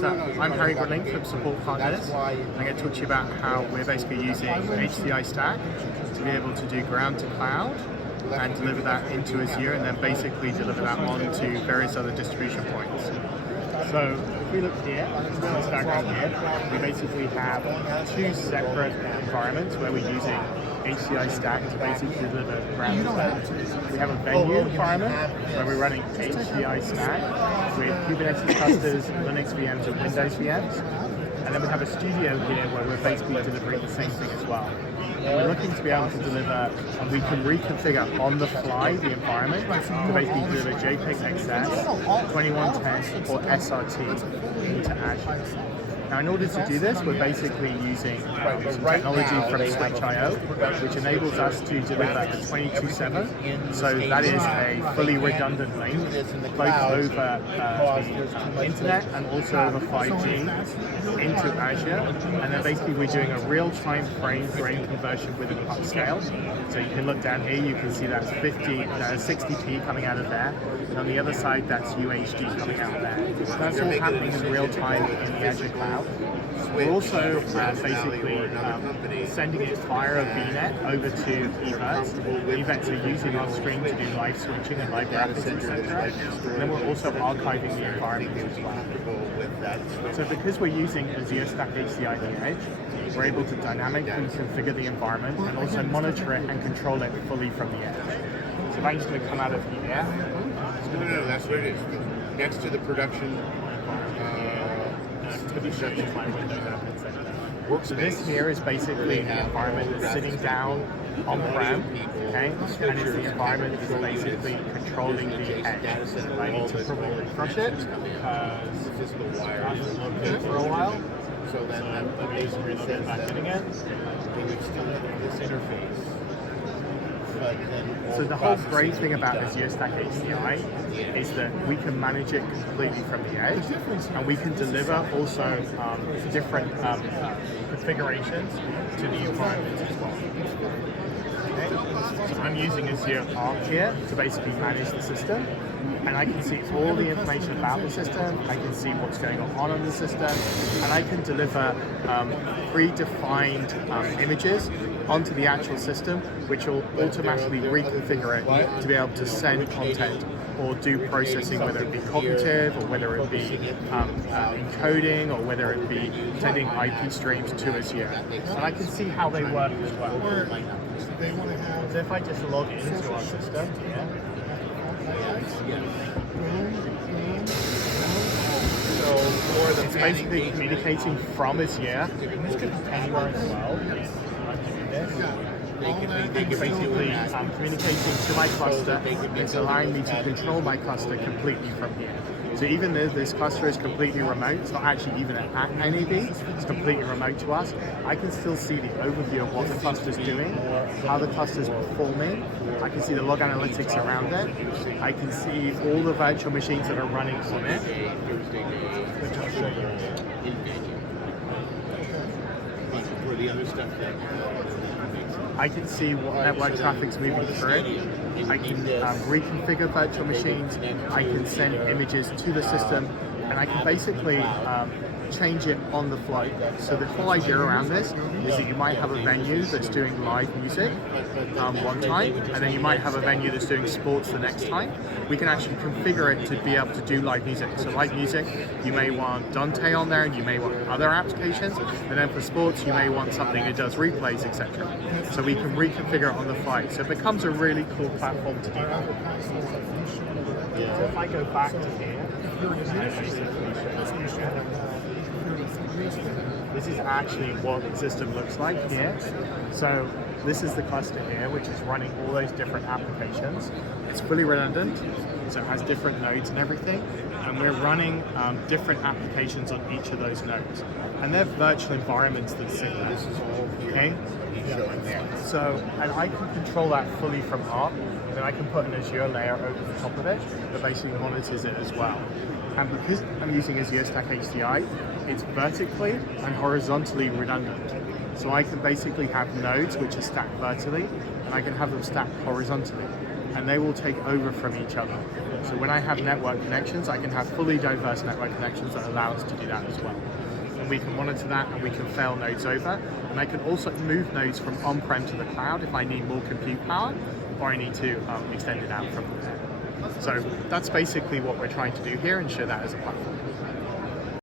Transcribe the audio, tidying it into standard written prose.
So I'm Harry Grilling from Support Partners. I'm going to talk to you about how we're basically using HCI Stack to be able to do ground to cloud and deliver that into Azure and then basically deliver that on to various other distribution points. So if we look here, in this diagram here, we basically have two separate environments where we're using HCI Stack to basically deliver ground to cloud. We have a venue environment where we're running HCI Stack with Kubernetes clusters, Linux VMs, and Windows VMs. And then we have a studio here where we're basically delivering the same thing as well. And we're looking to be able to deliver, and we can reconfigure on the fly the environment to basically deliver JPEG XS, 2110, or SRT into Azure. Now, in order to do this, we're basically using some technology from Switch.io, which enables us to deliver a 22/7. So that is a fully redundant link, both over the internet and also over 5G into Azure. And then basically we're doing a real-time frame-to-frame conversion with an upscale. So you can look down here, you can see that's 60p coming out of there. And on the other side, that's UHD coming out there. So that's all happening in real time in the Azure cloud. We're also basically sending it via a VNet over to eVerts. eVerts are using our stream to do live switching and live graphics, etc. And then we're also archiving the environment as well. So because we're using Azure Stack HCI EDGE, we're able to dynamically configure the environment and also monitor it and control it fully from the edge. So I'm just going to come out of here. No, that's what it is. Next to the production. So this here is basically the environment that's sitting down on-prem, okay? And it's the environment that's basically controlling the edge. I need to probably refresh it because it's looked good for a while. So then that basically reload back in again. This interface. So the whole great thing about Azure Stack HCI is that we can manage it completely from the edge, and we can deliver also different configurations to the environment as well. Okay. So I'm using Azure Arc here to basically manage the system, and I can see all the information about the system, I can see what's going on in the system, and I can deliver predefined images onto the actual system, which will automatically reconfigure it to be able to send content or do processing, whether it be cognitive or whether it be encoding or whether it be sending IP streams to Azure. And I can see how they work as well. So if I just log into our system here, so it's basically communicating from Azure. This could be anywhere as well. Basically, communicating to my cluster, it's allowing me to control my cluster completely from here. So even though this cluster is completely remote, it's not actually even at NAB, it's completely remote to us, I can still see the overview of what the cluster's doing, how the cluster's performing. I can see the log analytics around it. I can see all the virtual machines that are running on it, which I'll show you. For the other stuff that I can see what network traffic's moving through it. I can reconfigure virtual machines. I can send images to the system, and I can basically change it on the fly. So the whole idea around this is that you might have a venue that's doing live music one time, and then you might have a venue that's doing sports the next time. We can actually configure it to be able to do live music. So live music, you may want Dante on there, and you may want other applications, and then for sports, you may want something that does replays, etc. So we can reconfigure it on the fly. So it becomes a really cool platform to do that. So if I go back to here, this is actually what the system looks like here. So this is the cluster here, which is running all those different applications. It's fully redundant, so it has different nodes and everything. And we're running different applications on each of those nodes. And they're virtual environments that sit there. This is all okay? So, and I can control that fully from Arc, and then I can put an Azure layer over the top of it that basically monitors it as well. And because I'm using Azure Stack HCI, it's vertically and horizontally redundant. So I can basically have nodes which are stacked vertically, and I can have them stacked horizontally, and they will take over from each other. So when I have network connections, I can have fully diverse network connections that allow us to do that as well. And we can monitor that, and we can fail nodes over. And I can also move nodes from on-prem to the cloud if I need more compute power, or I need to extend it out from there. So that's basically what we're trying to do here and show that as a platform.